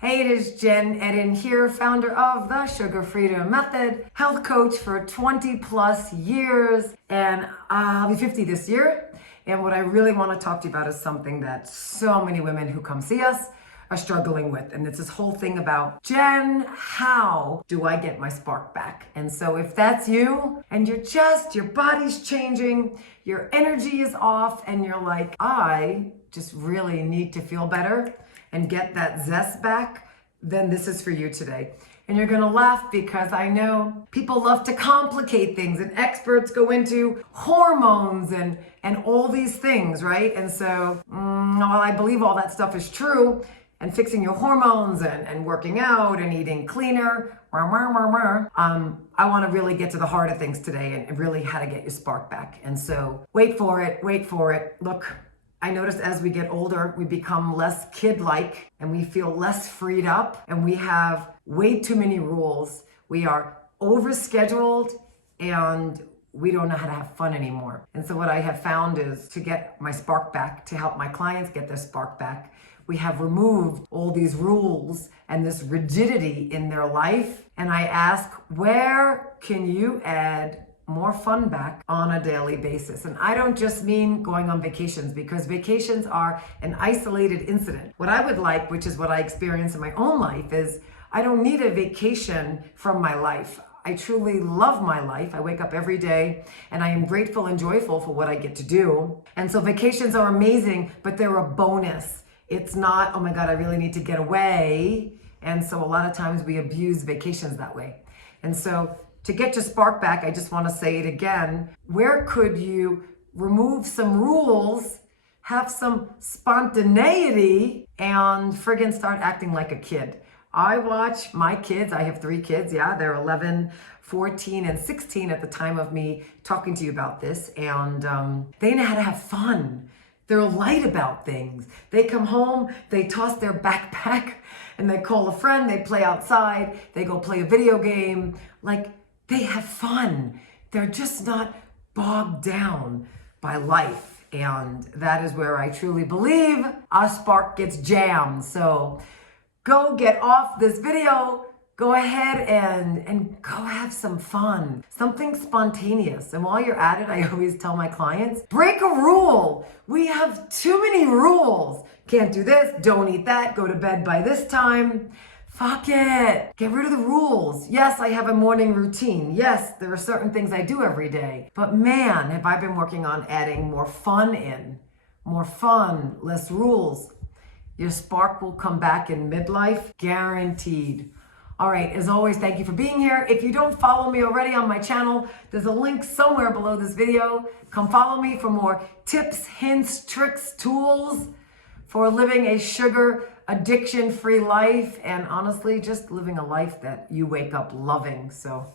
Hey, it is Jen Eden here, founder of the Sugar Freedom Method, health coach for 20 plus years, and I'll be 50 this year. And what I really want to talk to you about is something that so many women who come see us are struggling with. And it's this whole thing about, Jen, how do I get my spark back? And so if that's you and your body's changing, your energy is off, and you're like, I just really need to feel better and get that zest back, then this is for you today. And you're gonna laugh because I know people love to complicate things, and experts go into hormones and all these things, right? And so, while I believe all that stuff is true, and fixing your hormones and working out and eating cleaner, I wanna really get to the heart of things today and really how to get your spark back. And so, wait for it. Look, I noticed as we get older, we become less kid-like and we feel less freed up, and we have way too many rules. We are overscheduled and we don't know how to have fun anymore. And so what I have found is to get my spark back, to help my clients get their spark back, we have removed all these rules and this rigidity in their life. And I ask, where can you add more fun back on a daily basis? And I don't just mean going on vacations, because vacations are an isolated incident. What I would like, which is what I experience in my own life, is I don't need a vacation from my life. I truly love my life. I wake up every day and I am grateful and joyful for what I get to do. And so vacations are amazing, but they're a bonus. It's not, oh my God, I really need to get away. And so a lot of times we abuse vacations that way. And so to get your spark back, I just want to say it again. Where could you remove some rules, have some spontaneity, and friggin' start acting like a kid? I watch my kids. I have 3 kids. Yeah, they're 11, 14, and 16 at the time of me talking to you about this. And they know how to have fun. They're light about things. They come home, they toss their backpack, and they call a friend, they play outside, they go play a video game. Like, they have fun. They're just not bogged down by life. And that is where I truly believe our spark gets jammed. So go get off this video. Go ahead and go have some fun, something spontaneous. And while you're at it, I always tell my clients, break a rule. We have too many rules. Can't do this, don't eat that, go to bed by this time. Fuck it. Get rid of the rules. Yes, I have a morning routine. Yes, there are certain things I do every day. But man, have I been working on adding more fun in. More fun, less rules. Your spark will come back in midlife, guaranteed. All right, as always, thank you for being here. If you don't follow me already on my channel, there's a link somewhere below this video. Come follow me for more tips, hints, tricks, tools for living a sugar addiction-free life, and honestly, just living a life that you wake up loving. So